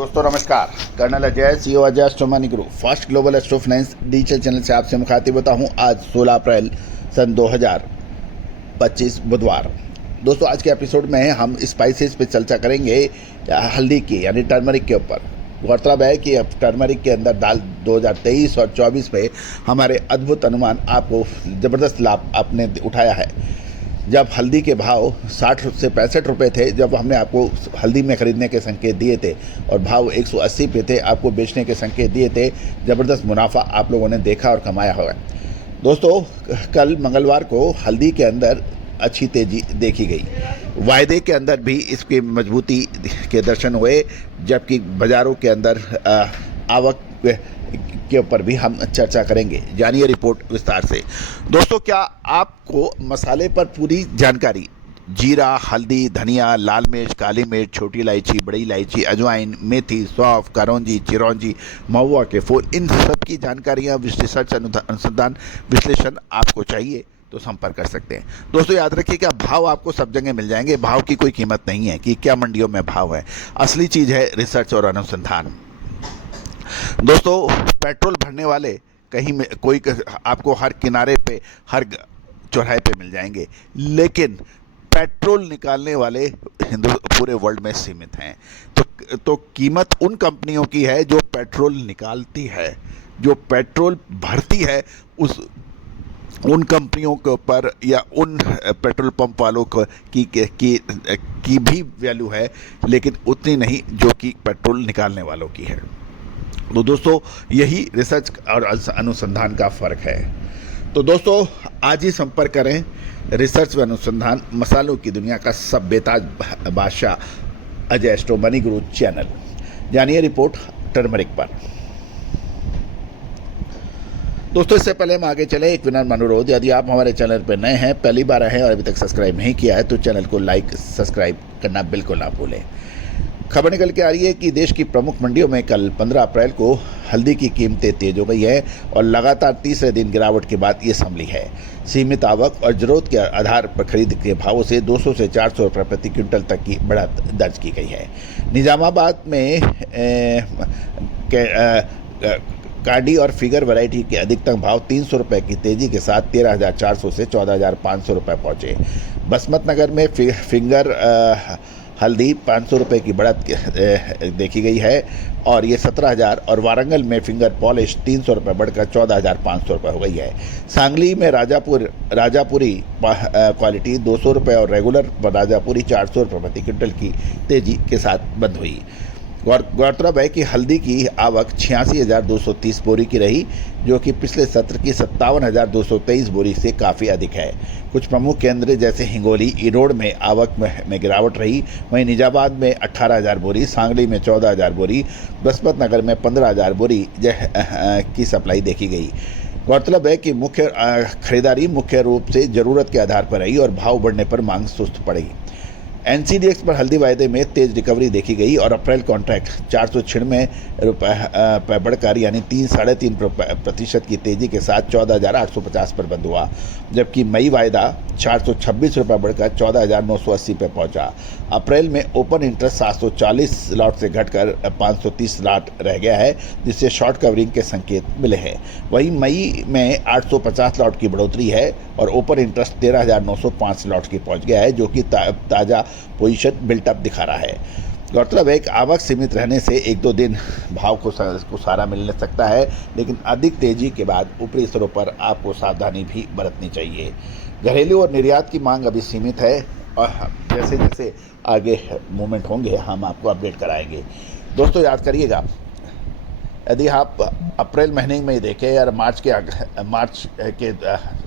दोस्तों नमस्कार। Colonel Ajay, CEO Ajay astro money group first global astro finance digital channel से आपसे मुखातिब होता हूं। आज 16 अप्रैल सन 2025 बुधवार। दोस्तों आज के एपिसोड में हम स्पाइसेस पे चर्चा करेंगे, हल्दी की यानी टर्मरिक के ऊपर। गौरतलब है कि अब टर्मरिक के अंदर दाल 2023 और 24 में हमारे अद्भुत अनुमान आपको ज़बरदस्त लाभ आपने उठाया है। जब हल्दी के भाव 60 से 65 रुपये थे, जब हमने आपको हल्दी में ख़रीदने के संकेत दिए थे और भाव 180 पे थे, आपको बेचने के संकेत दिए थे, ज़बरदस्त मुनाफा आप लोगों ने देखा और कमाया हुआ। दोस्तों कल मंगलवार को हल्दी के अंदर अच्छी तेज़ी देखी गई, वायदे के अंदर भी इसकी मजबूती के दर्शन हुए, जबकि बाज़ारों के अंदर आवक के ऊपर भी हम चर्चा करेंगे। जानिए रिपोर्ट विस्तार से। दोस्तों क्या आपको मसाले पर पूरी जानकारी, जीरा, हल्दी, धनिया, लाल मिर्च, काली मिर्च, छोटी इलायची, बड़ी इलायची, अजवाइन, मेथी, सौंफ, करौंजी, चिरौंजी, महुआ के फूल, इन सब की जानकारियाँ, रिसर्च अनुसंधान विश्लेषण आपको चाहिए तो संपर्क कर सकते हैं। दोस्तों याद रखिए कि भाव आपको सब जगह मिल जाएंगे। भाव की कोई कीमत नहीं है कि क्या मंडियों में भाव है। असली चीज़ है रिसर्च और अनुसंधान। दोस्तों पेट्रोल भरने वाले कहीं में कोई आपको हर किनारे पे, हर चौराहे पे मिल जाएंगे, लेकिन पेट्रोल निकालने वाले पूरे वर्ल्ड में सीमित हैं। तो कीमत उन कंपनियों की है जो पेट्रोल निकालती है, जो पेट्रोल भरती है। उन कंपनियों के ऊपर या उन पेट्रोल पंप वालों को की भी वैल्यू है, लेकिन उतनी नहीं जो कि पेट्रोल निकालने वालों की है। तो दोस्तों यही रिसर्च और अनुसंधान का फ़र्क है। तो दोस्तों आज ही संपर्क करें रिसर्च व अनुसंधान, मसालों की दुनिया का सब बेताज बादशाह Ajay astro money group channel. जानिए रिपोर्ट टर्मरिक पर। दोस्तों इससे पहले हम आगे चले, एक विनम्र अनुरोध, यदि आप हमारे चैनल पर नए हैं, पहली बार आए हैं और अभी तक सब्सक्राइब नहीं किया है तो चैनल को लाइक सब्सक्राइब करना बिल्कुल ना भूलें। खबर निकल के आ रही है कि देश की प्रमुख मंडियों में कल 15 अप्रैल को हल्दी की कीमतें तेज हो गई है और लगातार तीसरे दिन गिरावट के बाद ये संभली है। सीमित आवक और जरूरत के आधार पर खरीद के भावों से 200 से 400 रुपये प्रति क्विंटल तक की बढ़त दर्ज की गई है। निजामाबाद में काडी और फिगर वैरायटी के अधिकतम भाव 300 रुपये की तेज़ी के साथ 13,400 से 14,500 रुपये पहुँचे। बसमत नगर में फिंगर हल्दी 500 रुपये की बढ़त देखी गई है और ये 17,000, और वारंगल में फिंगर पॉलिश 300 रुपये बढ़कर 14,500 रुपये हो गई है। सांगली में राजापुरी क्वालिटी 200 रुपये और रेगुलर राजापुरी 400 रुपये प्रति क्विंटल की तेज़ी के साथ बंद हुई। गौरतलब है कि हल्दी की आवक 86,230 बोरी की रही, जो कि पिछले सत्र की 57,223 बोरी से काफ़ी अधिक है। कुछ प्रमुख केंद्र जैसे हिंगोली, इरोड में आवक में गिरावट रही। वहीं निजाबाद में 18,000 बोरी, सांगली में 14,000 बोरी, बसमत नगर में 15,000 बोरी की सप्लाई देखी गई। गौरतलब है कि मुख्य खरीदारी मुख्य रूप से ज़रूरत के आधार पर रही और भाव बढ़ने पर मांग सुस्त पड़ी। NCDX पर हल्दी वायदे में तेज रिकवरी देखी गई और अप्रैल कॉन्ट्रैक्ट 496 रुपये बढ़कर यानी 3.5% की तेज़ी के साथ 14,850 पर बंद हुआ, जबकि मई वायदा 426 रुपये बढ़कर 14,980 पे पहुंचा। अप्रैल में ओपन इंटरेस्ट 740 लॉट से घटकर 530 लॉट रह गया है, जिससे शॉर्ट कवरिंग के संकेत मिले हैं। वहीं मई में 850 लॉट की बढ़ोतरी है और ओपन इंटरेस्ट 13,905 लॉट की पहुंच गया है, जो कि ताज़ा पोजीशन बिल्टअप दिखा रहा है। गौरतलब है कि आवक सीमित रहने से 1-2 दिन भाव को सहारा मिल सकता है, लेकिन अधिक तेजी के बाद ऊपरी स्तरों पर आपको सावधानी भी बरतनी चाहिए। घरेलू और निर्यात की मांग अभी सीमित है और जैसे जैसे आगे मूवमेंट होंगे हम आपको अपडेट कराएंगे। दोस्तों याद करिएगा, यदि आप अप्रैल महीने में देखें या मार्च के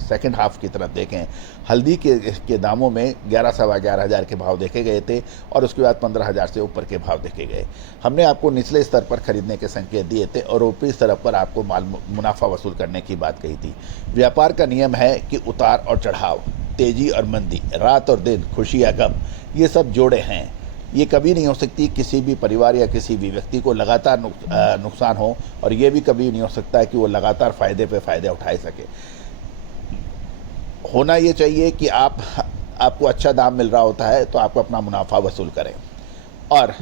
सेकंड हाफ की तरफ देखें, हल्दी के दामों में 11,000-11,500 के भाव देखे गए थे और उसके बाद 15,000 से ऊपर के भाव देखे गए। हमने आपको निचले स्तर पर खरीदने के संकेत दिए थे और ऊपरी स्तर पर आपको मुनाफा वसूल करने की बात कही थी। व्यापार का नियम है कि उतार और चढ़ाव, तेजी और मंदी, रात और दिन, खुशी या गम, ये सब जोड़े हैं। ये कभी नहीं हो सकती किसी भी परिवार या किसी भी व्यक्ति को लगातार नुकसान हो, और ये भी कभी नहीं हो सकता है कि वो लगातार फ़ायदे पे फ़ायदे उठा सके। होना ये चाहिए कि आपको अच्छा दाम मिल रहा होता है तो आपको अपना मुनाफा वसूल करें। और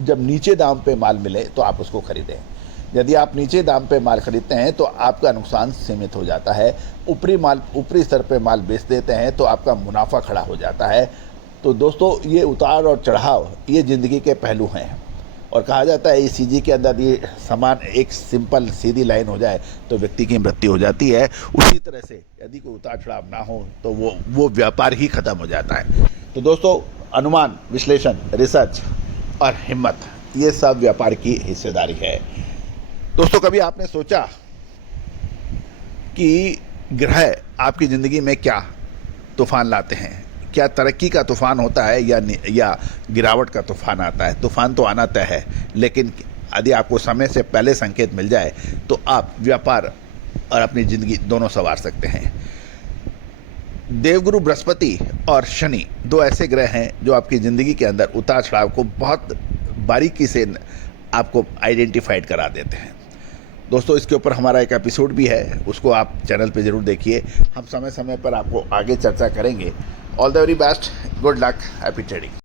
जब नीचे दाम पे माल मिले तो आप उसको खरीदें। यदि आप नीचे दाम पे माल खरीदते हैं तो आपका नुकसान सीमित हो जाता है। ऊपरी स्तर पे माल बेच देते हैं तो आपका मुनाफा खड़ा हो जाता है। तो दोस्तों, ये उतार और चढ़ाव ये ज़िंदगी के पहलू हैं, और कहा जाता है इस चीज़ के अंदर ये समान एक सिंपल सीधी लाइन हो जाए तो व्यक्ति की मृत्यु हो जाती है। उसी तरह से यदि कोई उतार चढ़ाव ना हो तो वो व्यापार ही खत्म हो जाता है। तो दोस्तों, अनुमान, विश्लेषण, रिसर्च और हिम्मत, ये सब व्यापार की हिस्सेदारी है। दोस्तों, कभी आपने सोचा कि ग्रह आपकी ज़िंदगी में क्या तूफान लाते हैं? क्या तरक्की का तूफान होता है या गिरावट का तूफान आता है? तूफान तो आना तय है, लेकिन यदि आपको समय से पहले संकेत मिल जाए तो आप व्यापार और अपनी ज़िंदगी दोनों संवार सकते हैं। देवगुरु बृहस्पति और शनि 2 ऐसे ग्रह हैं जो आपकी ज़िंदगी के अंदर उतार चढ़ाव को बहुत बारीकी से आपको आइडेंटिफाइड करा देते हैं। दोस्तों, इसके ऊपर हमारा एक एपिसोड भी है, उसको आप चैनल पे ज़रूर देखिए। हम समय समय पर आपको आगे चर्चा करेंगे। All the very best, good luck, happy trading.